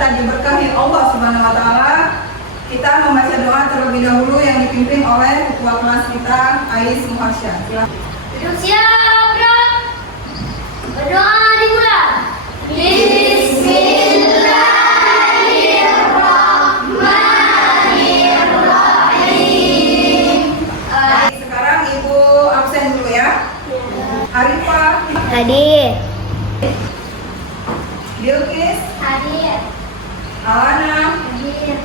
kita diberkahi Allah Subhanahu wa taala, kita membaca doa terlebih dahulu yang dipimpin oleh ketua kelas kita, Ais Muhasyah. Duduk siap, bro. Berdoa dimulai. Bismillahirrahmanirrahim. Sekarang Ibu absen dulu ya. Arifah, Hadir. Bilqis, Hadir. Alana. Hadir.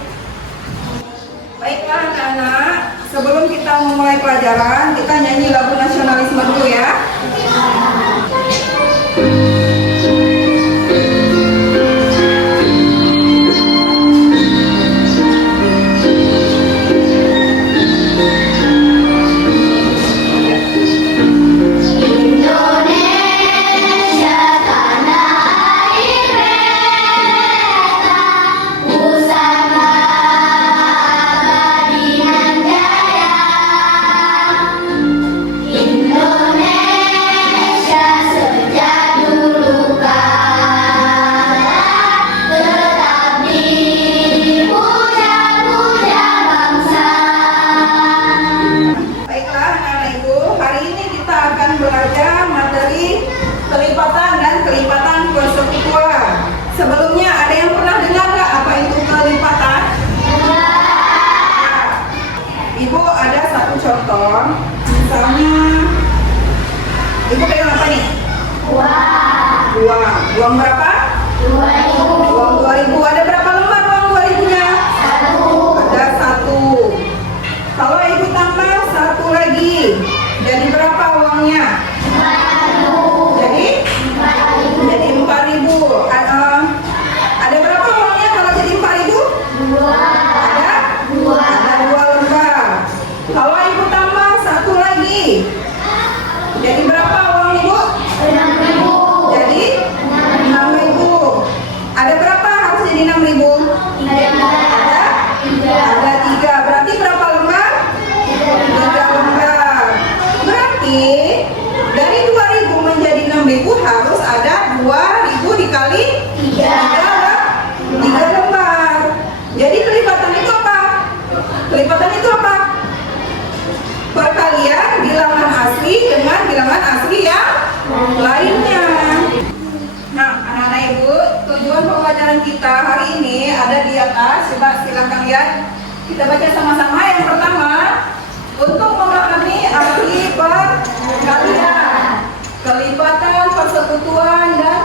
Baiklah anak-anak, sebelum kita memulai pelajaran, kita nyanyi lagu nasionalisme dulu ya. Sebelumnya ada yang pernah dengar nggak apa itu kelipatan? Ibu ada satu contoh, misalnya Ibu pegang apa nih? Uang berapa? 2.000. Uang 2.000. Ada berapa lembar uang 2.000-nya? Ada 1. Kalau Ibu tambah 1 lagi, jadi berapa uangnya? Jadi 4.000. Ada berapa uangnya kalau jadi 4.000? Ada 2 lembar. Kalau Ibu tambah 1 lagi, jadi berapa uang Ibu? 6.000. Jadi 6.000. Ada berapa harus jadi 6.000? Ada 3. Berarti berapa lembar? 3 lembar. Berarti dari 2.000 menjadi 6.000 harus ada 2.000 dikali 3 lembar. Jadi kelipatan itu apa? Kelipatan itu apa? Perkalian bilangan asli dengan bilangan asli yang lainnya. Nah, anak-anak Ibu, tujuan pembelajaran kita hari ini ada di atas. Coba silakan lihat. Kita baca sama-sama. Yang pertama, untuk memahami arti perkalian, kelipatan, persekutuan, dan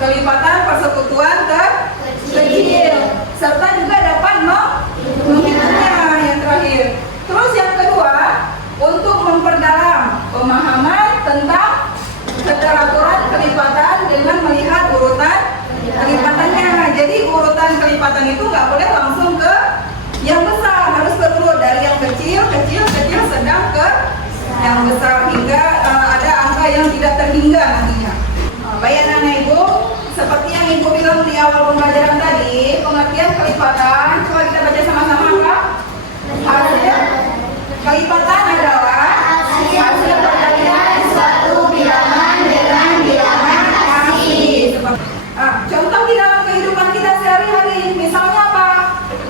kelipatan persekutuan terkecil, serta juga dapat menghitungnya yang terakhir. Terus yang kedua, untuk memperdalam pemahaman tentang keteraturan kelipatan dengan melihat urutan kelipatannya. Jadi urutan kelipatan itu nggak boleh langsung ke yang besar, harus berurut dari yang kecil, sedang ke yang besar hingga ada angka yang tidak terhingga nantinya. Baik anak-anak Ibu, seperti yang Ibu bilang di awal pembelajaran tadi, pengertian kelipatan, coba kita baca sama-sama apa? Hasil kelipatan adalah hasil perkalian suatu bilangan dengan bilangan asli. Contoh di dalam kehidupan kita sehari-hari, misalnya apa?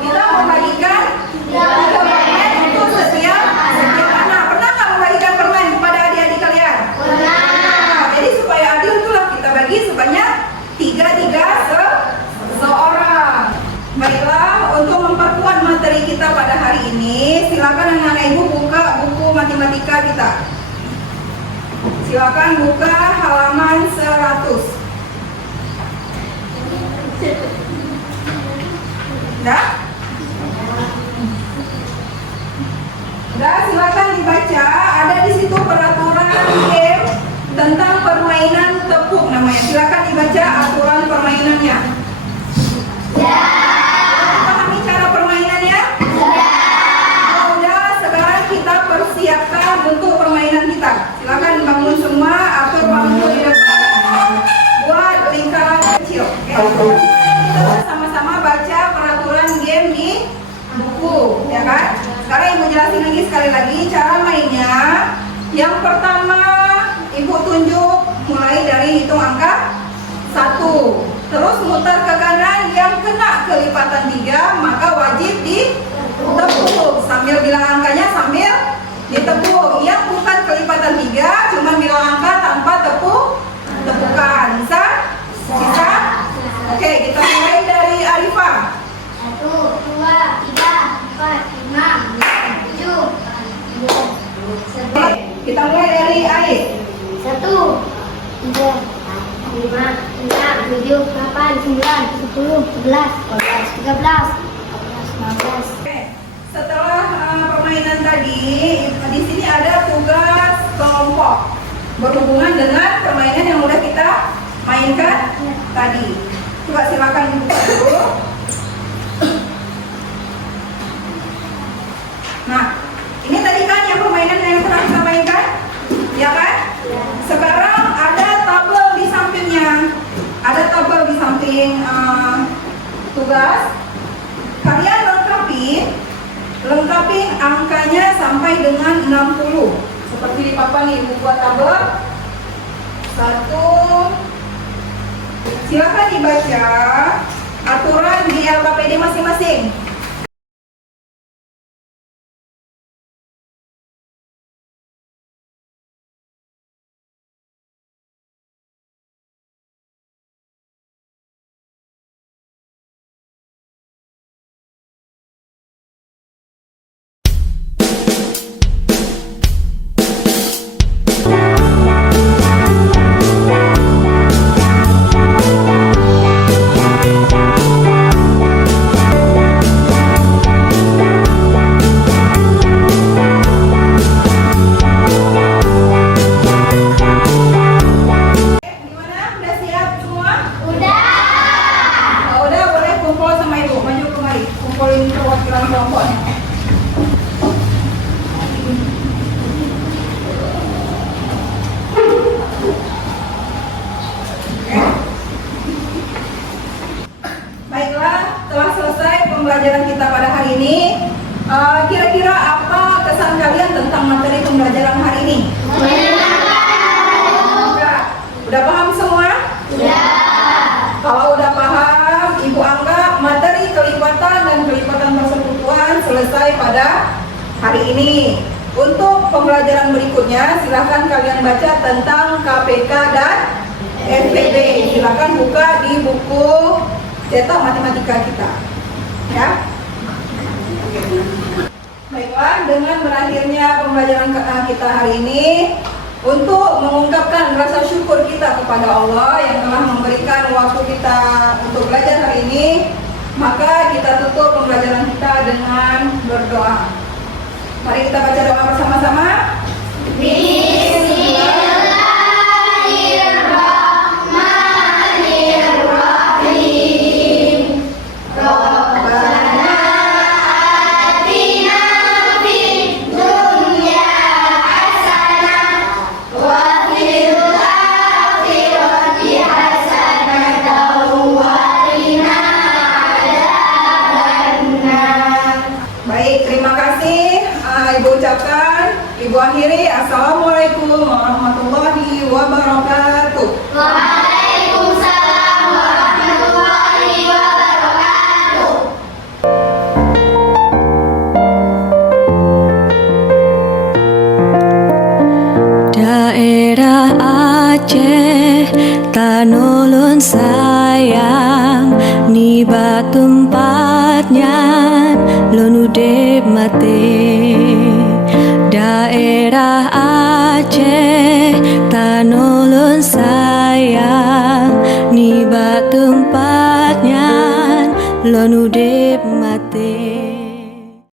Kita membagikan 3 permen untuk setiap anak. Pernah nggak membagikan permen kepada adik-adik kalian? Pernah. Jadi supaya adil itulah kita bagi sebanyak 3 seorang. Baiklah, untuk memperkuat materi kita pada hari ini, silakan anak-anak Ibu buka buku matematika kita. Silakan buka halaman 100. Dah? Dah, silakan dibaca. Ada di situ peraturan game tentang permainan tepuk namanya. Silakan dibaca aturan permainannya. Pahami cara permainannya? Udah, sekarang kita persiapkan untuk permainan kita. Silakan bangun semua, atur bangku di depan, buat lingkaran kecil. Kita sama-sama baca peraturan game di buku, ya kan? Sekarang Ibu jelasin lagi sekali lagi cara mainnya. Yang pertama, Ibu tunjuk mulai dari hitung angka 1, terus muter ke kanan. Yang kelipatan 3, maka wajib ditepuk. Sambil bilang angkanya sambil ditepuk. Yang bukan kelipatan 3, cuma bilang angka tanpa tepukan. Bisa? Bisa? Oke, kita mulai dari Arifah. 1, 2, 3, 4, 5, 6, 7, 8, 9, 10. Oke, kita mulai dari Ais. 1, 2, 5, 6, 7, 8, 9, 10, 11, 12, 13, 14, 15. Oke, setelah permainan tadi, di sini ada tugas kelompok berhubungan dengan permainan yang udah kita mainkan tadi. Coba silakan dibuka dulu. Nah, ini tadi kan yang permainan yang telah kita mainkan, ya kan? Sekarang ada tabel di sampingnya, ada tabel di samping tugas. Kalian lengkapin angkanya sampai dengan 60. Seperti di papan nih, ibu buat tabel. 1. Silakan dibaca aturan di LKPD masing-masing. Pembelajaran kita pada hari ini, kira-kira apa kesan kalian tentang materi pembelajaran hari ini? Udah paham semua? Kalau udah paham, Ibu anggap materi kelipatan dan kelipatan persekutuan selesai pada hari ini. Untuk pembelajaran berikutnya, silahkan kalian baca tentang KPK dan FPB. Silahkan buka di buku cetak matematika kita. Ya. Baiklah, dengan berakhirnya pembelajaran kita hari ini, untuk mengungkapkan rasa syukur kita kepada Allah yang telah memberikan waktu kita untuk belajar hari ini, maka kita tutup pembelajaran kita dengan berdoa. Mari kita baca doa bersama-sama. Ibu akhiri, Assalamualaikum warahmatullahi wabarakatuh. Waalaikumsalam warahmatullahi wabarakatuh. Daerah Aceh tanulun sayang ni tempatnya lonudep mate. Daerah Aceh tanulun sayang ni tempatnya lonudep